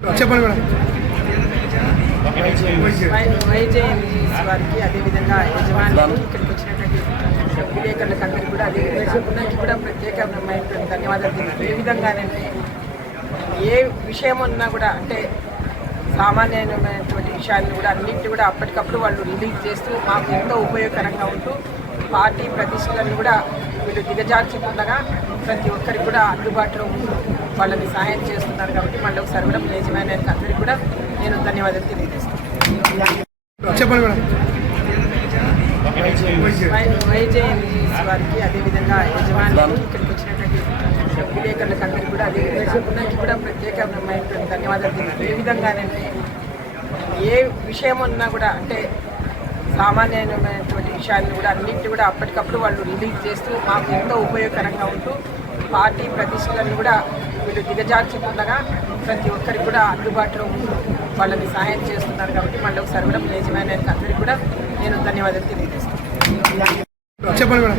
చెప్పండి మేడం. వైజయంతి వారికి అదేవిధంగా యజమానులు ఇక్కడికి వచ్చినటువంటి విలేకరులకు అందరికీ కూడా అదేవిధంగా అందరికీ కూడా ప్రత్యేకమైన ధన్యవాదాలు ఏ విధంగానంటే ఏ విషయం ఉన్నా కూడా అంటే సామాన్యమైనటువంటి విషయాలను కూడా అన్నింటినీ కూడా అప్పటికప్పుడు వాళ్ళు రిలీజ్ చేస్తూ మాకు ఎంతో ఉపయోగకరంగా ఉంటూ పార్టీ ప్రతిష్టలను కూడా వీళ్ళు దిగజార్చకుండా ప్రతి ఒక్కరికి కూడా అందుబాటులో ఉంటూ వాళ్ళని సహాయం చేస్తున్నారు కాబట్టి మళ్ళీ ఒకసారి కూడా యజమానికి అందరికీ కూడా నేను ధన్యవాదాలు తెలియజేస్తాను వైజయంతి వారికి అదేవిధంగా యజమానులు ఇక్కడికి వచ్చినటువంటి విలేకరులకు అందరికీ కూడా అదేవిధంగా కూడా ప్రత్యేకమైన ధన్యవాదాలు తెలియదు ఏ విధంగానంటే ఏ విషయం ఉన్నా కూడా అంటే సామాన్యమైనటువంటి విషయాలను కూడా అన్నింటినీ కూడా అప్పటికప్పుడు వాళ్ళు రిలీజ్ చేస్తూ మాకు ఎంతో ఉపయోగకరంగా ఉంటూ పార్టీ ప్రతిష్టలను కూడా వీళ్ళు దిగజార్చకుండా ప్రతి ఒక్కరికి కూడా అందుబాటులో వాళ్ళని సహాయం చేస్తున్నారు కాబట్టి మళ్ళీ ఒకసారి కూడా యజమానికి అందరికీ కూడా నేను ధన్యవాదాలు తెలియజేస్తాను చెప్పండి మేడం.